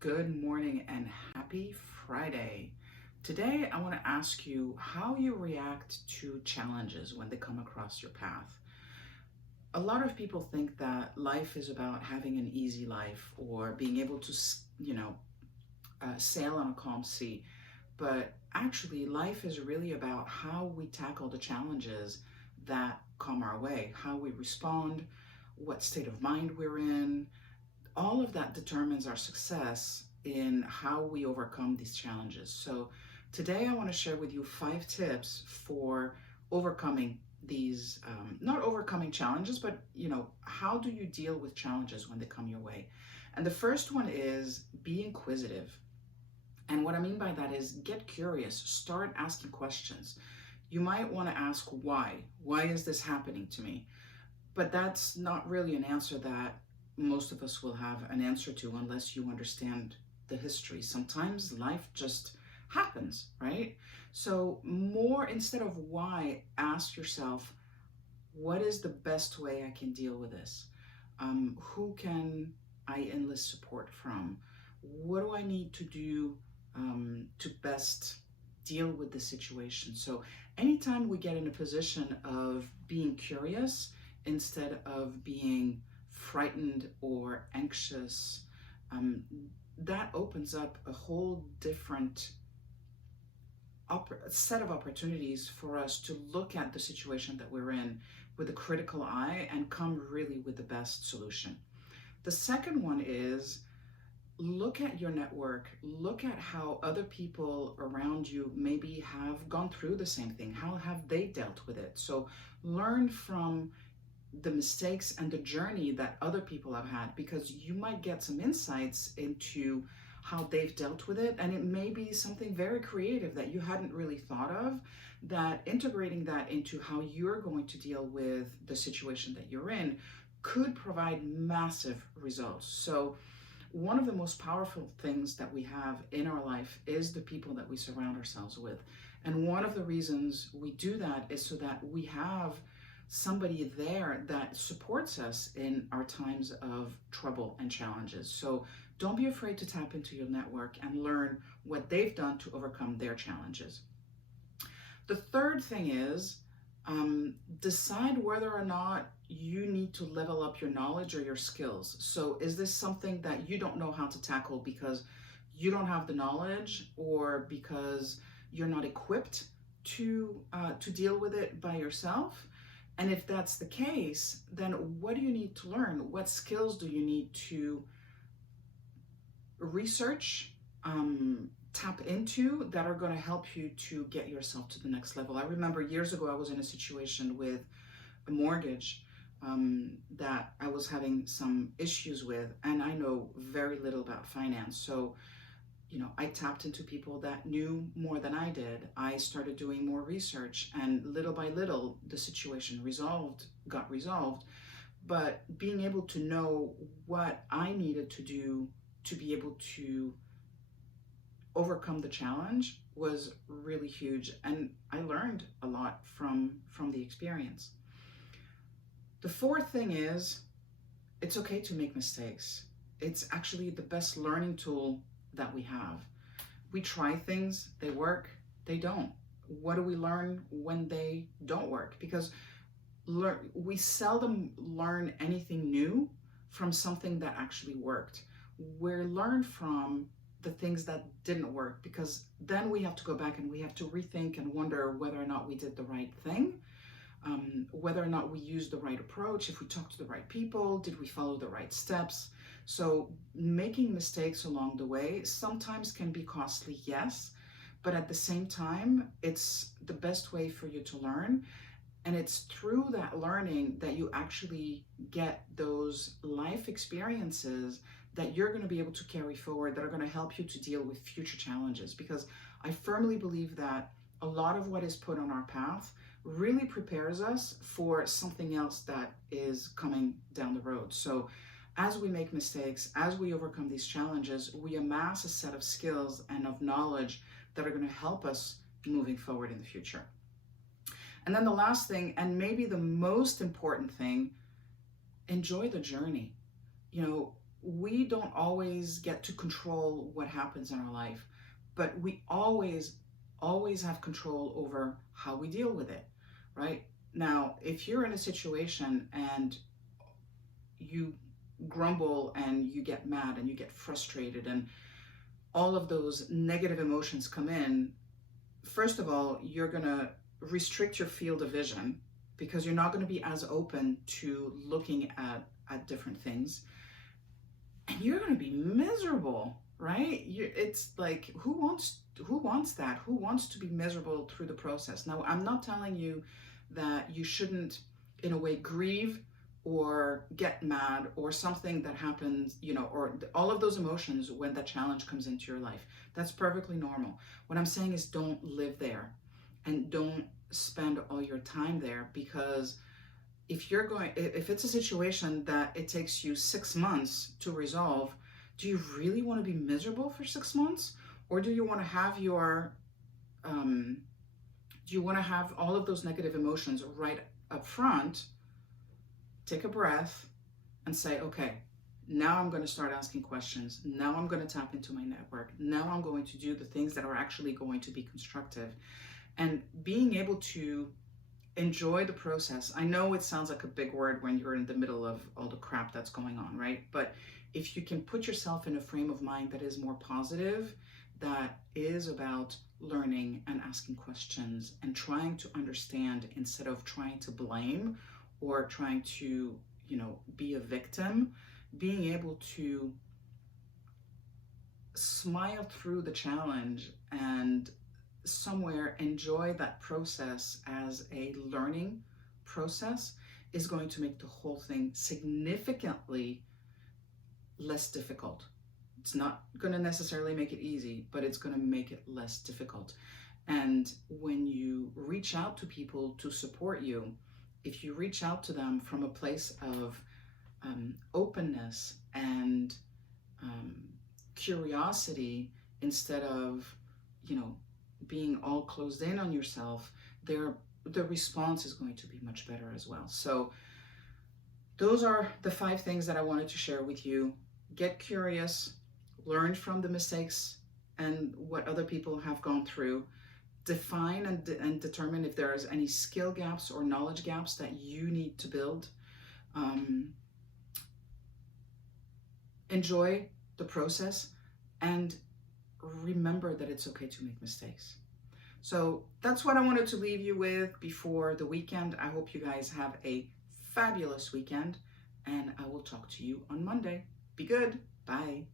Good morning and happy Friday. Today, I want to ask you how you react to challenges when they come across your path. A lot of people think that life is about having an easy life or being able to, sail on a calm sea. But actually, life is really about how we tackle the challenges that come our way, how we respond, what state of mind we're in. All of that determines our success in how we overcome these challenges. So today I want to share with you 5 tips for overcoming these, not overcoming challenges, but how do you deal with challenges when they come your way? And the first one is be inquisitive. And what I mean by that is get curious, start asking questions. You might want to ask why. Why is this happening to me? But that's not really an answer that most of us will have an answer to unless you understand the history. Sometimes life just happens, right? So, more instead of why, ask yourself, what is the best way I can deal with this? Who can I enlist support from? What do I need to do to best deal with the situation? So, anytime we get in a position of being curious instead of being frightened or anxious, um, that opens up a whole different set of opportunities for us to look at the situation that we're in with a critical eye and come really with the best solution. The second one is look at your network, look at how other people around you maybe have gone through the same thing. How have they dealt with it? So learn from the mistakes and the journey that other people have had, because you might get some insights into how they've dealt with it, and it may be something very creative that you hadn't really thought of, that integrating that into how you're going to deal with the situation that you're in could provide massive results. So one of the most powerful things that we have in our life is the people that we surround ourselves with. And one of the reasons we do that is so that we have somebody there that supports us in our times of trouble and challenges. So don't be afraid to tap into your network and learn what they've done to overcome their challenges. The third thing is decide whether or not you need to level up your knowledge or your skills. So is this something that you don't know how to tackle because you don't have the knowledge, or because you're not equipped to deal with it by yourself? And if that's the case, then what do you need to learn? What skills do you need to research, tap into, that are going to help you to get yourself to the next level? I remember years ago, I was in a situation with a mortgage that I was having some issues with, and I know very little about finance. So I tapped into people that knew more than I did. I started doing more research, and little by little, the situation got resolved. But being able to know what I needed to do to be able to overcome the challenge was really huge, and I learned a lot from the experience. The fourth thing is it's okay to make mistakes. It's actually the best learning tool that we have. We try things, they work, they don't. What do we learn when they don't work? Because we seldom learn anything new from something that actually worked. We learn from the things that didn't work, because then we have to go back and we have to rethink and wonder whether or not we did the right thing, whether or not we used the right approach, if we talked to the right people, did we follow the right steps. So making mistakes along the way sometimes can be costly, yes, but at the same time, it's the best way for you to learn. And it's through that learning that you actually get those life experiences that you're going to be able to carry forward, that are going to help you to deal with future challenges. Because I firmly believe that a lot of what is put on our path really prepares us for something else that is coming down the road. So as we make mistakes, as we overcome these challenges, we amass a set of skills and of knowledge that are going to help us moving forward in the future. And then the last thing, and maybe the most important thing, enjoy the journey. we don't always get to control what happens in our life, but we always have control over how we deal with it, right? Now, if you're in a situation and you grumble and you get mad and you get frustrated and all of those negative emotions come in, first of all, you're going to restrict your field of vision because you're not going to be as open to looking at different things, and you're going to be miserable, right? It's like, who wants that? Who wants to be miserable through the process? Now, I'm not telling you that you shouldn't, in a way, grieve or get mad or something that happens, or all of those emotions when that challenge comes into your life. That's perfectly normal. What I'm saying is don't live there and don't spend all your time there, because if it's a situation that it takes you 6 months to resolve, do you really want to be miserable for 6 months? Or do you want to have all of those negative emotions right up front? Take a breath and say, okay, now I'm going to start asking questions. Now I'm going to tap into my network. Now I'm going to do the things that are actually going to be constructive. And being able to enjoy the process. I know it sounds like a big word when you're in the middle of all the crap that's going on, right? But if you can put yourself in a frame of mind that is more positive, that is about learning and asking questions and trying to understand instead of trying to blame or trying to, be a victim, being able to smile through the challenge and somewhere enjoy that process as a learning process is going to make the whole thing significantly less difficult. It's not going to necessarily make it easy, but it's going to make it less difficult. And when you reach out to people to support you, if you reach out to them from a place of openness and curiosity instead of, being all closed in on yourself, the response is going to be much better as well. So those are the 5 things that I wanted to share with you. Get curious, learn from the mistakes and what other people have gone through. Define and determine if there is any skill gaps or knowledge gaps that you need to build. Enjoy the process and remember that it's okay to make mistakes. So that's what I wanted to leave you with before the weekend. I hope you guys have a fabulous weekend, and I will talk to you on Monday. Be good. Bye.